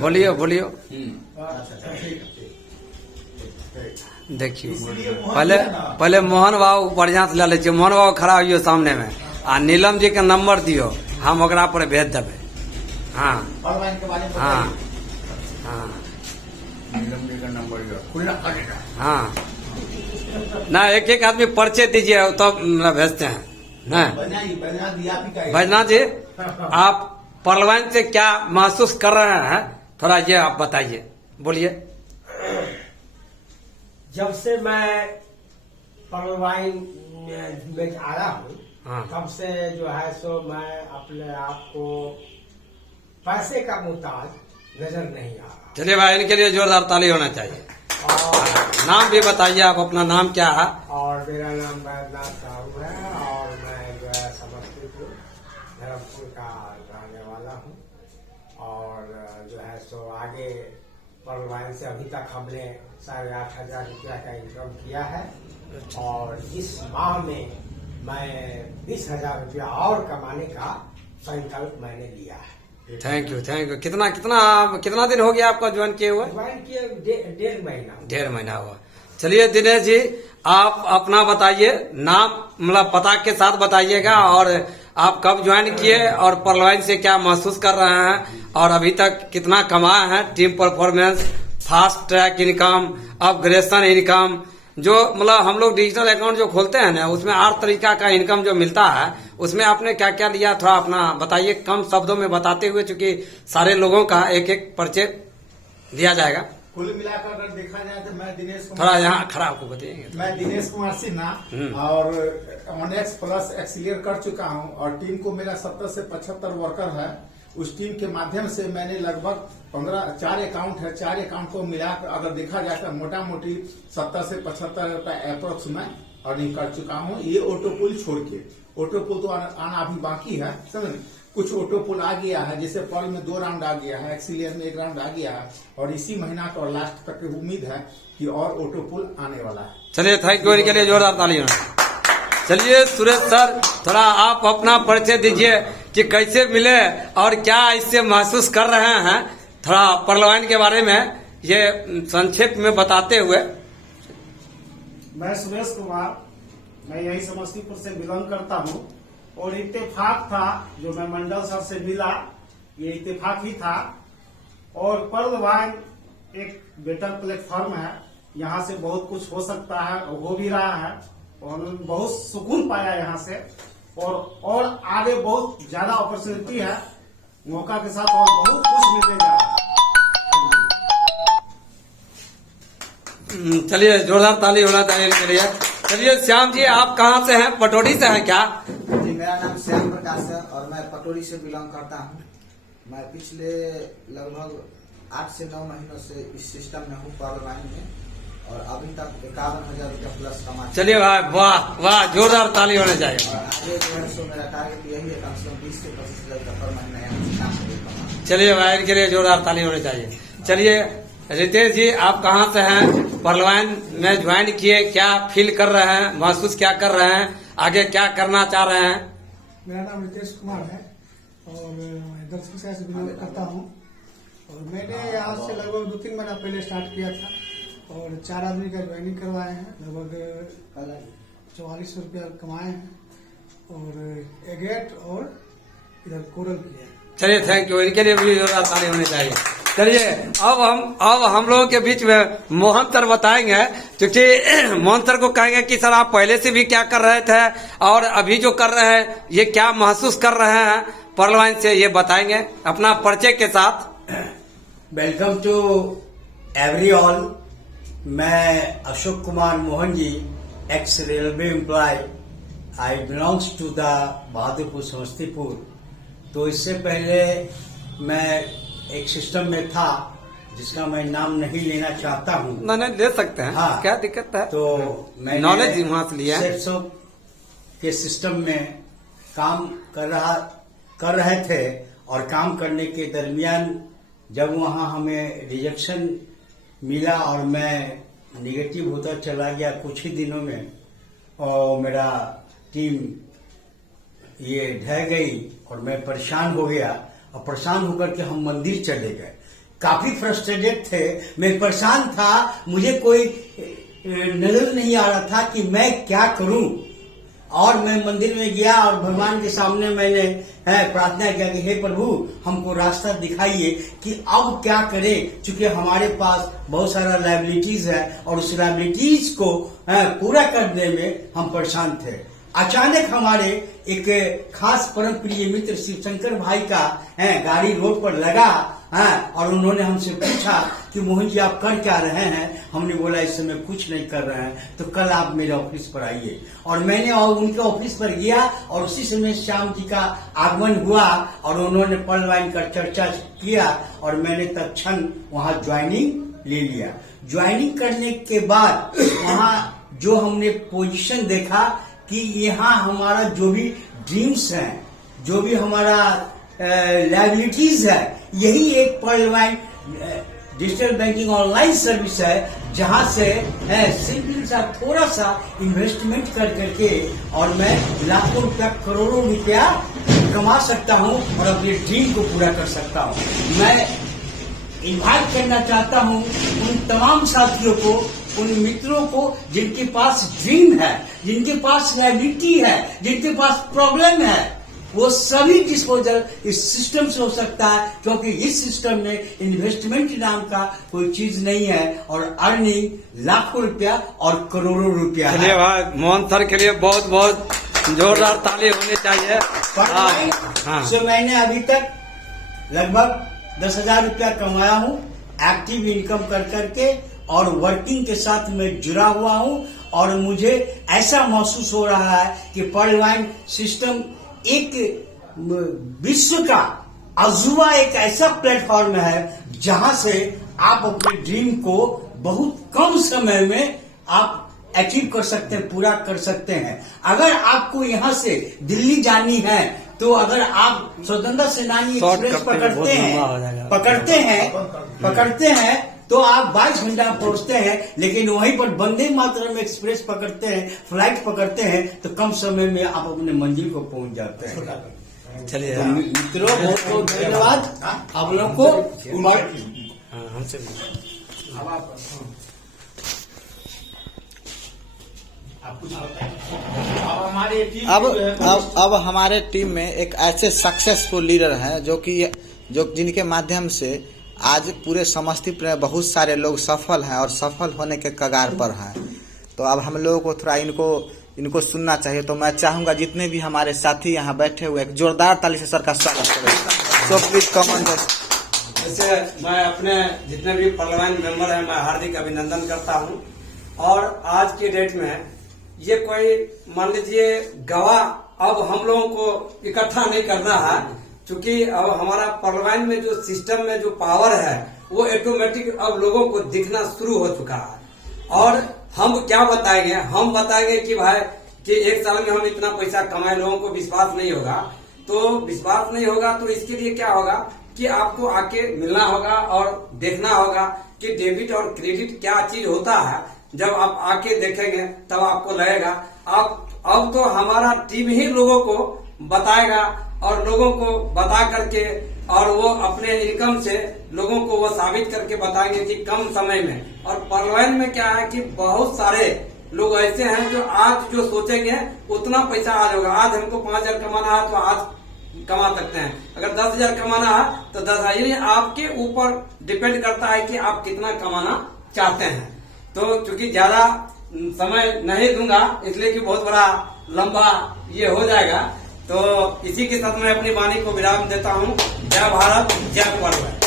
बोलिए बोलिए। देखिए पहले मोहन बाबू बढ़िया से ले लीजिए। मोहन बाबू खड़ा होइए सामने में आ नीलम जी के नंबर दियो, हम ओकरा पर भेज देवे। हाँ हाँ हाँ नीलम जी का नंबर हाँ ना, एक एक आदमी पर्चे दीजिए तब भेजते हैं ना। बैजनाथ जी, आप पर्लवाइन से क्या महसूस कर रहे हैं, थोड़ा ये आप बताइए, बोलिए। जब से मैं पर्लवाइन में आया हूँ, हाँ। तब से जो है सो मैं अपने आप को पैसे का मुताज नजर नहीं आ रहा। चलिए भाई, इनके लिए जोरदार ताली होना चाहिए। और नाम भी बताइए आप, अपना नाम क्या है? और मेरा नाम बैजनाथ साहू है और मैं जो है समस्तीपुर धर्मपुर का रहने वाला हूँ। और जो है सो आगे पर्लवाइन से अभी तक हमने 8,500 रुपया का इनकम किया है और इस माह में मैं 20,000 रुपया और कमाने का संकल्प मैंने लिया है। Thank you thank you. कितना दिन हो गया आपका ज्वाइन किए हुए? ज्वाइन किए 1.5 महीना। 1.5 महीना हुआ। चलिए दिनेश जी, आप अपना बताइए, नाम मतलब पता के साथ बताइएगा, और आप कब ज्वाइन किए और पर्लवाइन से क्या महसूस कर रहे हैं, और अभी तक कितना कमाए हैं, team performance, fast track income, upgradation income, जो मतलब हम लोग डिजिटल अकाउंट जो खोलते हैं ना, उसमें 8 तरीका का इनकम जो मिलता है, उसमें आपने क्या क्या लिया, थोड़ा अपना बताइए कम शब्दों में बताते हुए, चूंकि सारे लोगों का एक एक पर्चे दिया जाएगा। कुल मिलाकर अगर देखा जाए तो मैं दिनेश कुमार, थोड़ा यहाँ खड़ा आपको बताइएंगे। मैं दिनेश कुमार सिन्हा और OneX प्लस एक्सीलियर कर चुका हूं और टीम को मेरा 70 से 75 वर्कर है। उस टीम के माध्यम से मैंने लगभग 4 अकाउंट है, 4 अकाउंट को मिलाकर अगर देखा जाए तो मोटा मोटी 70 से 75 रुपए अप्रोक्स में अर्निंग कर चुका हूं। ये ऑटोपुल छोड़ के, ऑटोपुल तो आना अभी बाकी है, समझ। कुछ ऑटोपुल आ गया है, जैसे पर्ल में 2 राउंड आ गया है, एक्सीलियर में 1 राउंड आ गया है, और इसी महीना का और लास्ट तक की उम्मीद है कि और ऑटोपुल आने वाला है। चलिए थैंक यू, इनके लिए जोरदार ताली होना। चलिए सुरेश सर, थोड़ा आप अपना परिचय दीजिए कि कैसे मिले और क्या इससे महसूस कर रहे हैं, थोड़ा पर्लवाइन के बारे में ये संक्षेप में बताते हुए। मैं सुरेश कुमार, मैं यही समस्तीपुर से बिलोंग करता हूँ और इत्तेफाक था जो मैं मंडल सर से मिला, ये इत्तेफाक ही था। और पर्लवाइन एक बेटर प्लेटफॉर्म है, यहाँ से बहुत कुछ हो सकता है और हो भी रहा है, और बहुत सुकून पाया यहाँ से, और आगे बहुत ज्यादा अपॉर्चुनिटी है, मौका के साथ और बहुत कुछ मिलने जा रहा है। चलिए जोरदार ताली होना चाहिए इनके लिए। चलिए श्याम जी, आप कहाँ से हैं? पटोरी से हैं क्या? जी, मेरा नाम श्याम प्रकाश है और मैं पटोरी से बिलोंग करता हूँ। मैं पिछले लगभग 8 से 9 महीनों से इस सिस्टम में हूँ पर्लवाइन में, और अभी तक 51,000 रुपया प्लस कमा। चलिए भाई, वाह वाह, जोरदार ताली होने चाहिए। और आगे जो है सो मेरा टारगेट यही है, कम से कम 20 से 25,000 रुपया पर महीना यहाँ से काम करके कमाना। चलिए भाई, इनके लिए जोरदार ताली होनी चाहिए। चलिए रितेश जी, आप कहाँ से हैं? पर्लवाइन में ज्वाइन किए, क्या फील कर रहे हैं, महसूस क्या कर रहे हैं, आगे क्या करना चाह रहे हैं? मेरा नाम रितेश कुमार है और मैं दक्षिण से बिलोंग करता हूँ। और मैंने आज से लगभग 2-3 महीना पहले स्टार्ट किया था और 4 आदमी का ज्वाइनिंग करवाए हैं, लगभग 4400 रुपया कमाए हैं और एगेट और इधर कोरल किया है। चलिए थैंक यू, इनके लिए भी जोरदार ताली होनी चाहिए। चलिए अब हम लोगों के बीच में मोहन सर बताएंगे, क्योंकि मोहन सर को कहेंगे कि सर आप पहले से भी क्या कर रहे थे और अभी जो कर रहे हैं ये क्या महसूस कर रहे हैं पर्लवाइन से, ये बताएंगे अपना परिचय के साथ। Welcome to every all. मैं Ashok Kumar Mohan ji, ex railway employ, I belongs to the Bahadurpur Samastipur. तो इससे पहले मैं एक सिस्टम में था जिसका मैं नाम नहीं लेना चाहता हूँ। नहीं ले सकते हैं, हाँ, क्या दिक्कत है? तो मैं नॉलेज वहां से लिया है। के सिस्टम में काम कर रहे थे, और काम करने के दरमियान जब वहाँ हमें रिजेक्शन मिला और मैं निगेटिव होता चला गया कुछ ही दिनों में, और मेरा टीम ये ढह गई और मैं परेशान हो गया और परेशान होकर के हम मंदिर चले गए। काफी फ्रस्ट्रेटेड थे, मैं परेशान था, मुझे कोई नजर नहीं आ रहा था कि मैं क्या करूं। और मैं मंदिर में गया और भगवान के सामने मैंने प्रार्थना किया कि हे प्रभु, हमको रास्ता दिखाइए कि अब क्या करें, क्योंकि हमारे पास बहुत सारा लायबिलिटीज है और उस लायबिलिटीज को पूरा करने में हम परेशान थे। अचानक हमारे एक खास परम प्रिय मित्र शिवशंकर भाई का गाड़ी रोड पर लगा और उन्होंने हमसे पूछा कि मोहन जी आप कर क्या रहे हैं। हमने बोला इस समय कुछ नहीं कर रहे हैं, तो कल आप मेरे ऑफिस पर आइए। और मैंने उनके ऑफिस पर गया और उसी समय श्याम जी का आगमन हुआ और उन्होंने पर्ल वाइन का चर्चा किया और मैंने तत्क्षण वहां ज्वाइनिंग ले लिया। ज्वाइनिंग करने के बाद वहां जो हमने पोजीशन देखा कि यहाँ हमारा जो भी ड्रीम्स हैं, जो भी हमारा लायबिलिटीज है, यही एक पर्ल वाइन डिजिटल बैंकिंग ऑनलाइन सर्विस है, जहां से सिंपल सा थोड़ा सा इन्वेस्टमेंट कर करके और मैं लाखों रुपया करोड़ों रुपया कमा सकता हूं और अपने ड्रीम को पूरा कर सकता हूं। मैं इन्वाइट करना चाहता हूं उन तमाम साथियों को, उन मित्रों को जिनके पास ड्रीम है, जिनके पास लायबिलिटी है, जिनके पास प्रॉब्लम है, वो सभी डिस्पोजल इस सिस्टम से हो सकता है, क्योंकि इस सिस्टम में इन्वेस्टमेंट नाम का कोई चीज नहीं है और अर्निंग लाखों रुपया और करोड़ों रुपया है। चलिए भाई, मोहन सर के लिए बहुत बहुत जोरदार ताली होनी चाहिए। से मैंने अभी तक लगभग 10,000 रुपया कमाया हूँ एक्टिव इनकम कर करके, और वर्किंग के साथ मैं जुड़ा हुआ हूँ और मुझे ऐसा महसूस हो रहा है कि पर्ल वाइन सिस्टम एक विश्व का अजूबा, एक ऐसा प्लेटफॉर्म है जहां से आप अपने ड्रीम को बहुत कम समय में आप अचीव कर सकते हैं, पूरा कर सकते हैं। अगर आपको यहां से दिल्ली जानी है तो अगर आप स्वतंत्रता सेनानी एक्सप्रेस पकड़ते हैं तो आप 22 घंटा पहुंचते हैं, लेकिन वहीं पर वंदे मातरम एक्सप्रेस पकड़ते हैं, फ्लाइट पकड़ते हैं तो कम समय में आप अपने मंजिल को पहुंच जाते हैं। चलिए तो मित्रों, बहुत बहुत धन्यवाद आप लोगों को। हमसे अब हमारे टीम में एक ऐसे सक्सेसफुल लीडर हैं जो जिनके माध्यम से आज पूरे समस्तीपुर में बहुत सारे लोग सफल हैं और सफल होने के कगार पर हैं। तो अब हम लोगों को थोड़ा इनको सुनना चाहिए। तो मैं चाहूंगा जितने भी हमारे साथी यहाँ बैठे हुए, एक जोरदार ताली से सर का स्वागत करें। So please come. जैसे मैं अपने जितने भी पर्ल वाइन मेंबर हैं, मैं हार्दिक अभिनंदन करता हूं। और आज की डेट में ये कोई मान लीजिए गवाह अब हम लोगों को इकट्ठा नहीं करना है, क्योंकि अब हमारा पर्ल वाइन में जो सिस्टम में जो पावर है वो ऑटोमेटिक अब लोगों को दिखना शुरू हो चुका है। और हम क्या बताएंगे, हम बताएंगे कि भाई कि एक साल में हम इतना पैसा कमाए, लोगों को विश्वास नहीं होगा। तो विश्वास नहीं होगा तो इसके लिए क्या होगा कि आपको आके मिलना होगा और देखना होगा कि डेबिट और क्रेडिट क्या चीज होता है। जब आप आके देखेंगे तब आपको लगेगा। अब तो हमारा टीम ही लोगों को बताएगा और लोगों को बता करके और वो अपने इनकम से लोगों को वो साबित करके बताएंगे कि कम समय में। और पर्ल वाइन में क्या है कि बहुत सारे लोग ऐसे हैं जो आज जो सोचेंगे उतना पैसा आज होगा। आज हमको 5,000 कमाना है तो आज कमा सकते हैं, अगर 10,000 कमाना है तो 10,000। ये आपके ऊपर डिपेंड करता है कि आप कितना कमाना चाहते हैं। तो चूंकि ज्यादा समय नहीं दूंगा इसलिए कि बहुत बड़ा लंबा ये हो जाएगा। तो इसी के साथ मैं अपनी वाणी को विराम देता हूँ। जय भारत, जय पर्ल वाइन।